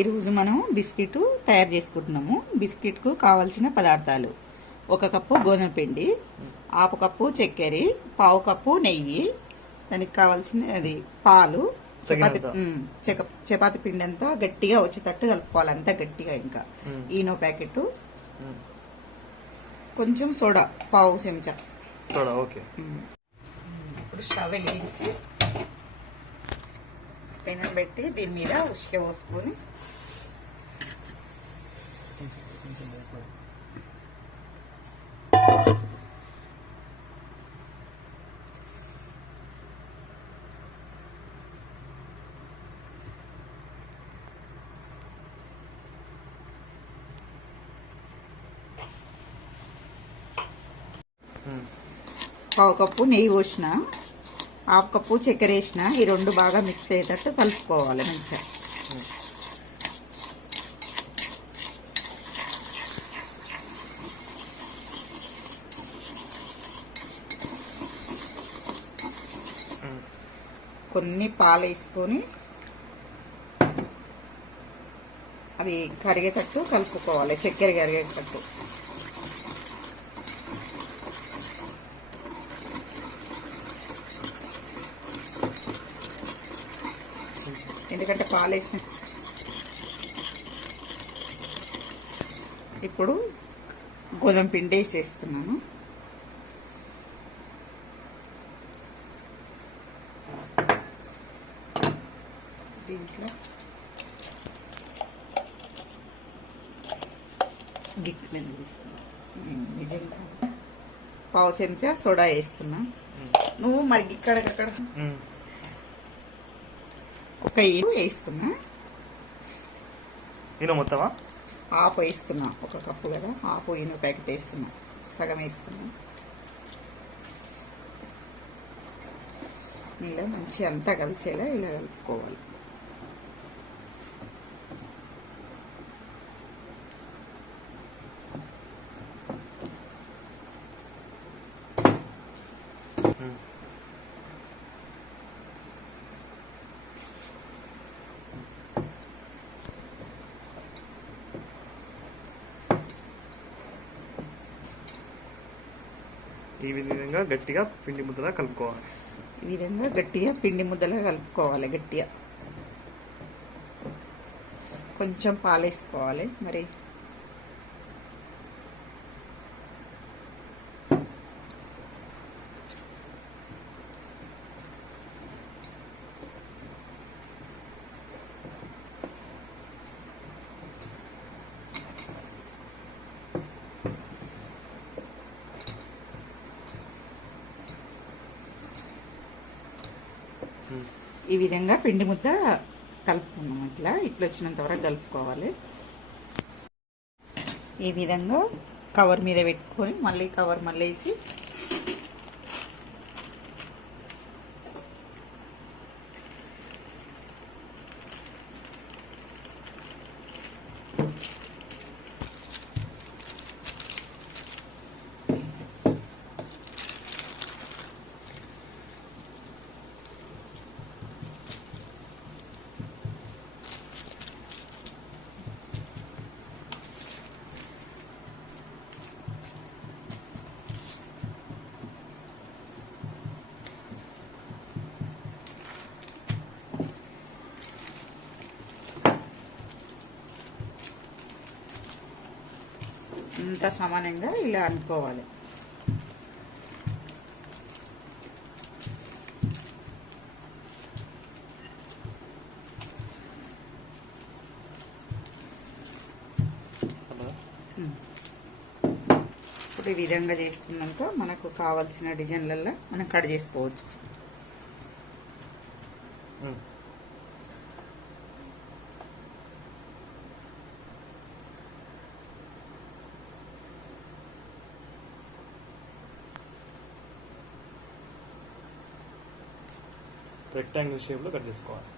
ఈరోజు మనం బిస్కెట్ తయారు చేసుకుంటున్నాము. బిస్కెట్కు కావాల్సిన పదార్థాలు: 1 కప్పు గోధుమ పిండి, 1/2 కప్పు చక్కెర, 1/2 కప్పు నెయ్యి, దానికి కావాల్సిన అది పాలు, చపాతి పిండి అంతా గట్టిగా వచ్చేటట్టు కలుపుకోవాలి. అంతా గట్టిగా. ఇంకా ఈనో ప్యాకెట్, కొంచెం సోడా, 1/2 చెంచా సోడా. ఓకే. ఇప్పుడు స్టవ్ వెలిగించి పెనం పెట్టి దీని మీద ఉసుక పోసుకొని పావు కప్పు నెయ్యి పోసిన, 1/2 కప్పు చక్కెర వేసిన. ఈ రెండు బాగా మిక్స్ అయ్యేటట్టు కలుపుకోవాలి మంచిగా. కొన్ని పాలు వేసుకొని అది కరిగేటట్టు కలుపుకోవాలి, చక్కెర కరిగేటట్టు. ఎందుకంటే పాలు వేసిన. ఇప్పుడు గోధుమ పిండి వేసేస్తున్నాను. దీంట్లో నిజంగా 1/2 చెంచా సోడా వేస్తున్నా. నువ్వు మరి ఇక్కడక్కడ ఒక ఈను వేస్తున్నా. ఈనో మొత్తమా? హాఫ్ వేస్తున్నా. 1 కప్పు కదా, హాఫ్ ఈనో ప్యాకెట్ వేస్తున్నా. సగం వేస్తున్నా. ఇలా మంచి అంతా కలిసేలా ఇలా కలుపుకోవాలి. ఈ విధంగా గట్టిగా పిండి ముద్దలా కలుపుకోవాలి. ఈ విధంగా గట్టిగా పిండి ముద్దలా కలుపుకోవాలి. గట్టిగా కొంచెం పాలు వేసుకోవాలి. మరి ఈ విధంగా పిండి ముద్ద కలుపుకున్నాం. ఇట్లా వచ్చినంత వరకు కలుపుకోవాలి. ఈ విధంగా కవర్ మీద పెట్టుకొని మళ్ళీ కవర్ మళ్ళీ వేసి ఇంత సమానంగా ఇలా అనుకోవాలి. ఇప్పుడు ఈ విధంగా చేసుకున్నాక మనకు కావాల్సిన డిజైన్లలో మనం కట్ చేసుకోవచ్చు. రెక్టాంగిల్ షేప్లో కట్ చేసుకోవాలి.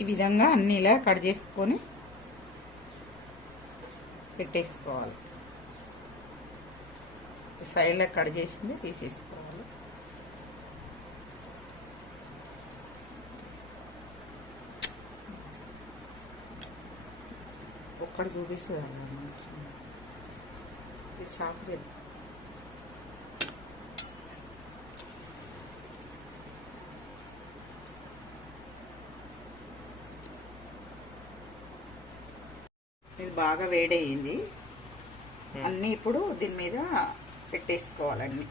ఈ విధంగా అన్ని ఇలా కట్ చేసుకొని పెట్టేసుకోవాలి. సైడ్లో కట్ చేసింది తీసేసుకోవాలి. ఒక్కటి చూపిస్తుంది ఇది చాక్లెట్. ఇది బాగా వేడయింది. అన్నీ ఇప్పుడు దీని మీద పెట్టేసుకోవాలన్నీ.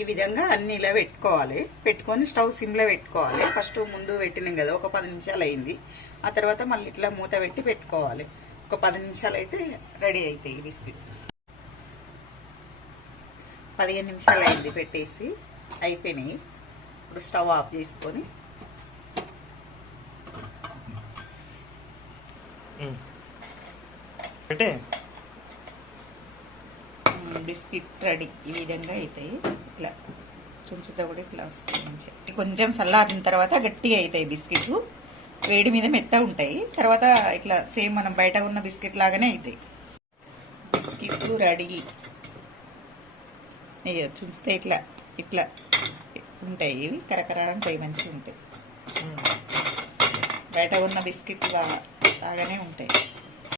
ఈ విధంగా అన్ని ఇలా పెట్టుకోవాలి. పెట్టుకొని స్టవ్ సిమ్లో పెట్టుకోవాలి. ఫస్ట్ ముందు పెట్టినాం కదా, ఒక 10 నిమిషాలు అయింది. ఆ తర్వాత మళ్ళీ ఇట్లా మూత పెట్టి పెట్టుకోవాలి. ఒక 10 నిమిషాలు అయితే రెడీ అవుతాయి ఈ బిస్కెట్. 15 నిమిషాలు అయింది పెట్టేసి, అయిపోయినాయి. ఇప్పుడు స్టవ్ ఆఫ్ చేసుకొని బిస్కెట్ రెడీ. ఈ విధంగా అవుతాయి. ఇట్లా చుంచుతో కూడా ఇట్లా వస్తాయి మంచిగా. కొంచెం చల్లారిన తర్వాత గట్టిగా అవుతాయి బిస్కెట్లు. వేడి మీద మెత్త ఉంటాయి. తర్వాత ఇట్లా సేమ్ మనం బయట ఉన్న బిస్కెట్ లాగానే అవుతాయి. బిస్కెట్లు రెడీ. అయ్యో చూస్తే ఇట్లా ఇట్లా ఉంటాయి. ఇవి కరకర ఉంటాయి, మంచిగా ఉంటాయి. బయట ఉన్న బిస్కెట్ లాగానే ఉంటాయి.